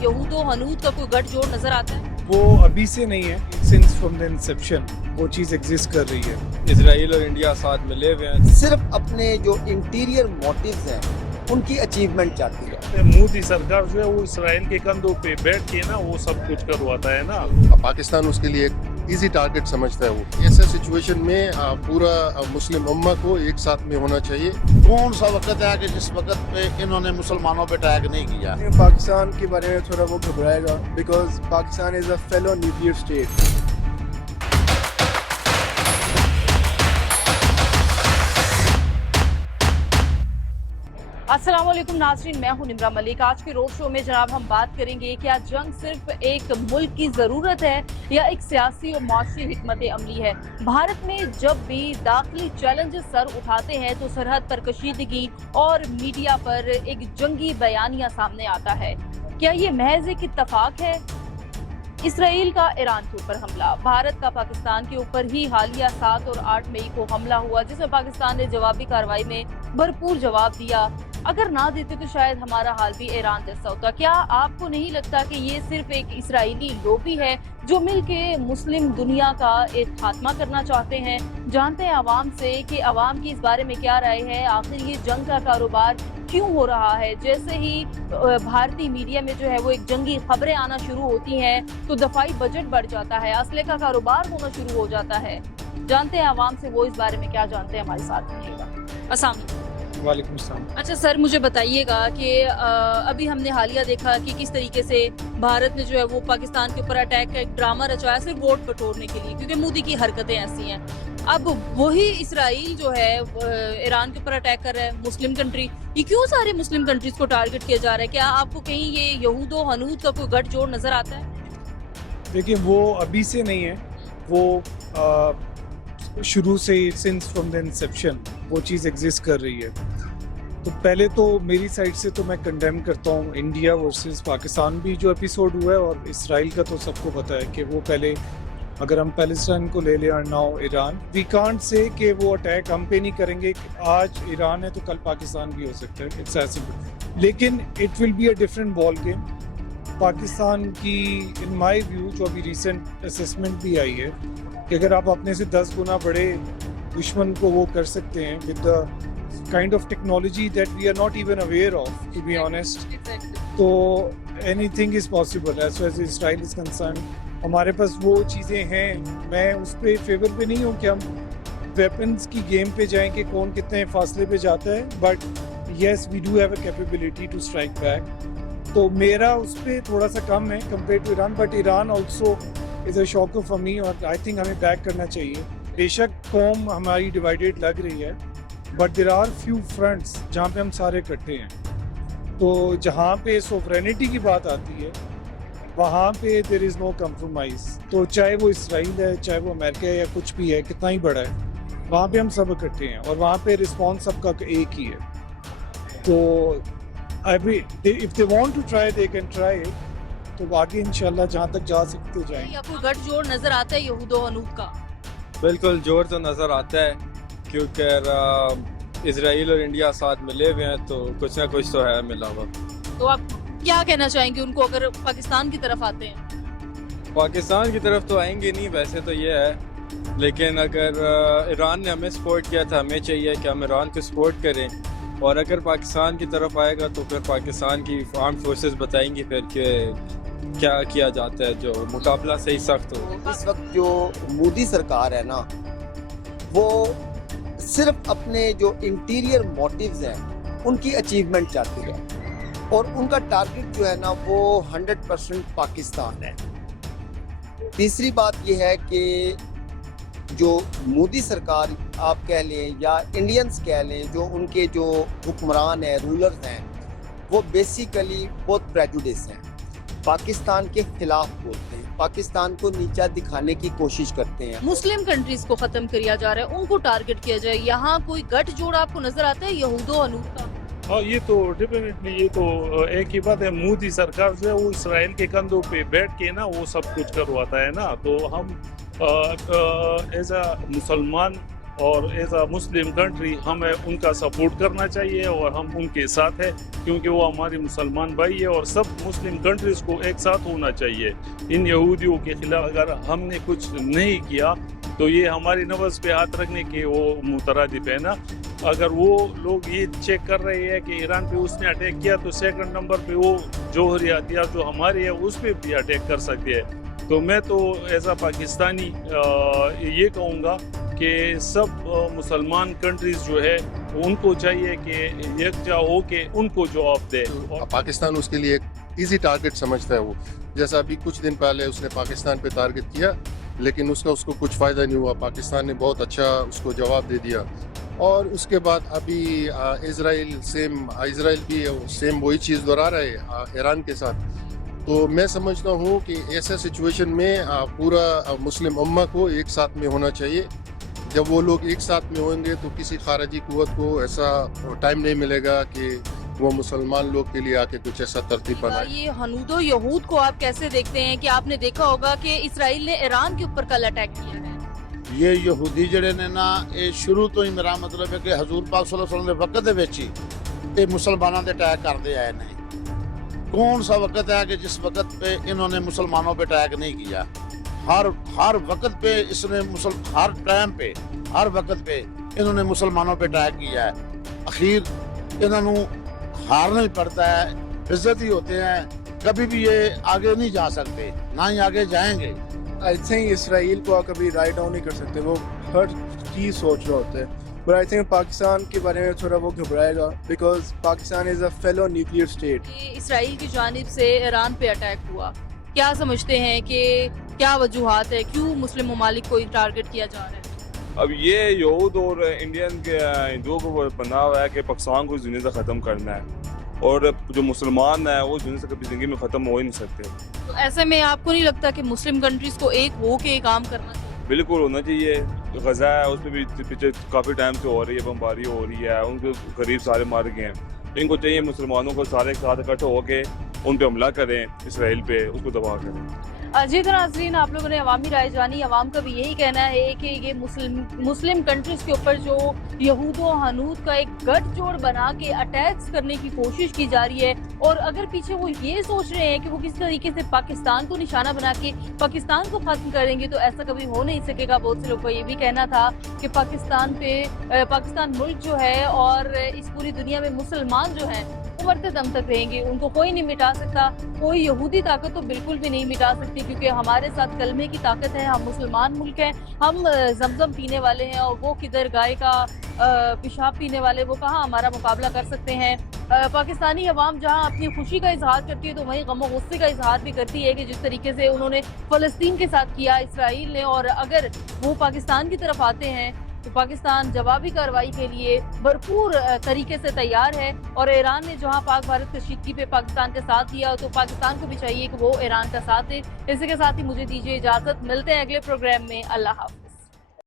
यहूद और हनूद का कोई गठजोड़ नजर आता है? वो अभी से नहीं है, सिंस फ्रॉम द इंसेप्शन वो चीज़ एग्जिस्ट कर रही है। इसराइल और इंडिया साथ मिले हुए हैं। सिर्फ अपने जो इंटीरियर मोटिव्स हैं उनकी अचीवमेंट चाहती है। मोदी सरकार जो है वो इसराइल के कंधों पे बैठ के ना वो सब कुछ करवाता है ना। पाकिस्तान उसके लिए एक इजी टारगेट समझता है। वो ऐसे सिचुएशन में पूरा मुस्लिम उम्मा को एक साथ में होना चाहिए। कौन सा वक्त है कि जिस वक्त पे इन्होंने मुसलमानों पे अटैक नहीं किया। पाकिस्तान के बारे में थोड़ा वो घबराएगा because Pakistan is a fellow nuclear state. अस्सलाम वालेकुम नाज़रीन, मैं हूं निम्रा मलिक। आज के रोड शो में जनाब हम बात करेंगे क्या जंग सिर्फ एक मुल्क की ज़रूरत है या एक सियासी और माशी हिकमत अमली है। भारत में जब भी दाखिली चैलेंजेस सर उठाते हैं तो सरहद पर कशीदगी और मीडिया पर एक जंगी बयानिया सामने आता है। क्या ये महज एक इत्तफाक है? इसराइल का ईरान के ऊपर हमला, भारत का पाकिस्तान के ऊपर ही हालिया 7 और 8 मई को हमला हुआ जिसमें पाकिस्तान ने जवाबी कार्रवाई में भरपूर जवाब दिया। अगर ना देते तो शायद हमारा हाल भी ईरान जैसा होता। क्या आपको नहीं लगता कि ये सिर्फ एक इसराइली लोबी है जो मिलके मुस्लिम दुनिया का एक खात्मा करना चाहते हैं? जानते हैं आवाम से कि आवाम की इस बारे में क्या राय है। आखिर ये जंग का कारोबार क्यों हो रहा है? जैसे ही भारतीय मीडिया में जो है वो एक जंगी खबरें आना शुरू होती हैं तो दफाई बजट बढ़ जाता है, असले का कारोबार होना शुरू हो जाता है। जानते हैं आवाम से वो इस बारे में क्या जानते हैं, हमारे साथ रहिएगा। अस्सलाम वालेकुम सलाम। अच्छा सर, मुझे बताइएगा कि अभी हमने हालिया देखा कि किस तरीके से भारत ने जो है वो पाकिस्तान के ऊपर अटैक का एक ड्रामा रचाया सिर्फ वोट बटोरने के लिए, क्योंकि मोदी की हरकतें ऐसी हैं। अब वही इसराइल जो है ईरान के ऊपर अटैक कर रहा है, मुस्लिम कंट्री। ये क्यों सारे मुस्लिम कंट्रीज को टारगेट किया जा रहा है? क्या आपको कहीं ये यहूद और हनूद का कोई गठजोड़ नजर आता है? देखिए, वो अभी से नहीं है, वो शुरू से सिंस फ्रॉम द इंसेप्शन वो चीज़ एग्जिस्ट कर रही है। तो पहले तो मेरी साइड से तो मैं कंडेम करता हूँ इंडिया वर्सेस पाकिस्तान भी जो एपिसोड हुआ है, और इसराइल का तो सबको पता है कि वो पहले, अगर हम पैलेस्टाइन को ले लें और now Iran, we can't say कि वो अटैक हम पे नहीं करेंगे। आज ईरान है तो कल पाकिस्तान भी हो सकता है, इट्स एज सिंपल। लेकिन it will be a different ball game. Pakistan की इन माई व्यू जो अभी रिसेंट असेसमेंट भी आई है कि अगर आप अपने से 10 गुना बड़े दुश्मन को वो कर सकते हैं with the kind of technology that we are not even aware of, to be honest, तो anything is possible as far as Israel is concern. हमारे पास वो चीज़ें हैं। मैं उस पर फेवर पे नहीं हूँ कि हम वेपन्स की गेम पे जाएं कि कौन कितने फासले पे जाता है, but yes we do have a capability to strike back. तो मेरा उस पर थोड़ा सा कम है compare to Iran, but Iran also is a shocker for me, और आई थिंक हमें बैक करना चाहिए। बेशक कौम हमारी डिवाइडेड लग रही है, but there are few fronts जहाँ पे हम सारे इकट्ठे हैं। तो जहाँ पे सोवरेनिटी की बात आती है वहाँ पे देयर इज़ नो कम्प्रोमाइज़। तो चाहे वो इसराइल है, चाहे वो अमेरिका है या कुछ भी है, कितना ही बड़ा है, वहाँ पे हम सब इकट्ठे हैं और वहाँ पे रिस्पॉन्स सबका एक ही है। तो अभी if they want to try they can try, तो आगे इंशाल्लाह जहाँ तक जा सकते जाएं। या कोई गठजोड़ नजर आता है यहूद और हनूद का? बिल्कुल जोर तो नज़र आता है, क्योंकि इसराइल और इंडिया साथ मिले हुए हैं तो कुछ ना कुछ तो है मिला हुआ। तो आप क्या कहना चाहेंगे उनको अगर पाकिस्तान की तरफ आते हैं? पाकिस्तान की तरफ तो आएंगे नहीं वैसे तो ये है, लेकिन अगर ईरान ने हमें सपोर्ट किया था, हमें चाहिए कि हम ईरान को सपोर्ट करें। और अगर पाकिस्तान की तरफ आएगा तो फिर पाकिस्तान की आर्म्ड फोर्सेस बताएंगी फिर कि क्या किया जाता है, जो मुकाबला सही सख्त हो। इस वक्त जो मोदी सरकार है ना, वो सिर्फ अपने जो इंटीरियर मोटिव्स हैं उनकी अचीवमेंट चाहती है, और उनका टारगेट जो है ना वो 100% पाकिस्तान है। तीसरी बात ये है कि जो मोदी सरकार आप कह लें या इंडियंस कह लें, जो उनके जो हुक्मरान हैं, रूलर्स हैं, वो बेसिकली बहुत प्रेजुडिस हैं, पाकिस्तान के खिलाफ बोलते हैं, पाकिस्तान को नीचा दिखाने की कोशिश करते हैं। मुस्लिम कंट्रीज को खत्म किया जा रहा है, उनको टारगेट किया जाए। यहाँ कोई गठजोड़ आपको नजर आता है यहूद और हनूद का? हाँ, ये तो डेफिनेटली, ये तो एक ही बात है। मोदी सरकार जो है वो इसराइल के कंधों पे बैठ के ना वो सब कुछ करवाता है ना। तो हम एज अ मुसलमान اور ایز اے مسلم کنٹری ہمیں ان کا سپورٹ کرنا چاہیے اور ہم ان کے ساتھ ہیں کیونکہ وہ ہماری مسلمان بھائی ہے اور سب مسلم کنٹریز کو ایک ساتھ ہونا چاہیے. ان یہودیوں کے خلاف اگر ہم نے کچھ نہیں کیا تو یہ ہماری نفس پہ ہاتھ رکھنے کے وہ مترادف ہے نا. اگر وہ لوگ یہ چیک کر رہے ہیں کہ ایران پہ اس نے اٹیک کیا تو سیکنڈ نمبر پہ وہ جوہری ہتھیار جو ہمارے ہے اس پہ بھی اٹیک کر سکتے ہیں. تو میں تو ایز اے پاکستانی یہ کہوں گا کہ سب مسلمان کنٹریز جو ہے ان کو چاہیے کہ یکجا ہو کے ان کو جواب دے. پاکستان اس کے لیے ایک ایزی ٹارگٹ سمجھتا ہے وہ. جیسا ابھی کچھ دن پہلے اس نے پاکستان پہ ٹارگٹ کیا لیکن اس کو کچھ فائدہ نہیں ہوا. پاکستان نے بہت اچھا اس کو جواب دے دیا. اور اس کے بعد ابھی اسرائیل بھی سیم وہی چیز دہرا رہا ہے ایران کے ساتھ. تو میں سمجھتا ہوں کہ ایسے سچویشن میں پورا مسلم امہ کو ایک ساتھ میں ہونا چاہیے. جب وہ لوگ ایک ساتھ میں ہوں گے تو کسی خارجی قوت کو ایسا ٹائم نہیں ملے گا کہ وہ مسلمان لوگ کے لیے آ کے کچھ ایسا ترتیب بنائے. یہ حنود و یہود کو آپ کیسے دیکھتے ہیں کہ آپ نے دیکھا ہوگا کہ اسرائیل نے ایران کے اوپر کل اٹیک کیا ہے. یہ یہودی جڑے نے نا یہ شروع تو ہی میرا مطلب ہے کہ حضور پاک صلی اللہ علیہ وسلم کے وقت دے وچ ہی یہ مسلمانوں دے اٹیک کرتے آئے نہیں. کون سا وقت ہے کہ جس وقت پہ انہوں نے مسلمانوں پہ اٹیک نہیں کیا. ہر وقت پہ اس نے ہر ٹائم پہ ہر وقت پہ انہوں نے مسلمانوں پہ اٹیک کیا ہے. اخیر انہوں نے ہارنا ہی پڑتا ہے. عزت ہی ہوتے ہیں. کبھی بھی یہ آگے نہیں جا سکتے نہ ہی آگے جائیں گے. آئی تھنک اسرائیل کو کبھی رائٹ ڈاؤن نہیں کر سکتے. وہ ہر چیز سوچ رہے ہوتے ہیں. بٹ آئی تھنک پاکستان کے بارے میں تھوڑا وہ گھبرائے گا because Pakistan is a fellow nuclear state. Israel کی جانب سے ایران پہ اٹیک ہوا. کیا سمجھتے ہیں کہ کیا وجوہات ہے کیوں مسلم ممالک کو ٹارگٹ کیا جا رہا ہے؟ اب یہ یہود اور انڈین کے ہندوؤں کو بنا ہوا ہے کہ پاکستان کو اس دنیا سے ختم کرنا ہے اور جو مسلمان ہیں وہ دنیا سے کبھی زندگی میں ختم ہو ہی نہیں سکتے. تو ایسے میں آپ کو نہیں لگتا کہ مسلم کنٹریز کو ایک ہو کے کام کرنا چاہیے؟ بالکل ہونا چاہیے. غزہ ہے اس پہ بھی پیچھے کافی ٹائم سے ہو رہی ہے بمباری ہو رہی ہے. ان کے قریب سارے مار گئے ہیں. ان کو چاہیے مسلمانوں کو سارے ایک ساتھ اکٹھے ہو کے ان پہ حملہ کریں اسرائیل پہ اس کو تباہ کریں. جی تو ناظرین آپ لوگوں نے عوامی رائے جانی. عوام کا بھی یہی کہنا ہے کہ یہ مسلم کنٹریز کے اوپر جو یہود و حنود کا ایک گٹھ جوڑ بنا کے اٹیکس کرنے کی کوشش کی جا رہی ہے اور اگر پیچھے وہ یہ سوچ رہے ہیں کہ وہ کسی طریقے سے پاکستان کو نشانہ بنا کے پاکستان کو ختم کریں گے تو ایسا کبھی ہو نہیں سکے گا. بہت سے لوگوں کا یہ بھی کہنا تھا کہ پاکستان ملک جو ہے اور اس پوری دنیا میں مسلمان جو ہیں مرتے دم تک رہیں گے. ان کو کوئی نہیں مٹا سکتا. کوئی یہودی طاقت تو بالکل بھی نہیں مٹا سکتی کیونکہ ہمارے ساتھ کلمے کی طاقت ہے. ہم مسلمان ملک ہیں. ہم زمزم پینے والے ہیں اور وہ کدھر گائے کا پیشاب پینے والے وہ کہاں ہمارا مقابلہ کر سکتے ہیں. پاکستانی عوام جہاں اپنی خوشی کا اظہار کرتی ہے تو وہیں غم و غصے کا اظہار بھی کرتی ہے کہ جس طریقے سے انہوں نے فلسطین کے ساتھ کیا اسرائیل نے اور اگر وہ پاکستان کی طرف آتے ہیں تو پاکستان جوابی کارروائی کے لیے بھرپور طریقے سے تیار ہے. اور ایران نے جہاں پاک بھارت کشیدگی پہ پاکستان کا ساتھ دیا تو پاکستان کو بھی چاہیے کہ وہ ایران کا ساتھ دے. اسی کے ساتھ ہی مجھے دیجیے اجازت. ملتے ہیں اگلے پروگرام میں. اللہ حافظ.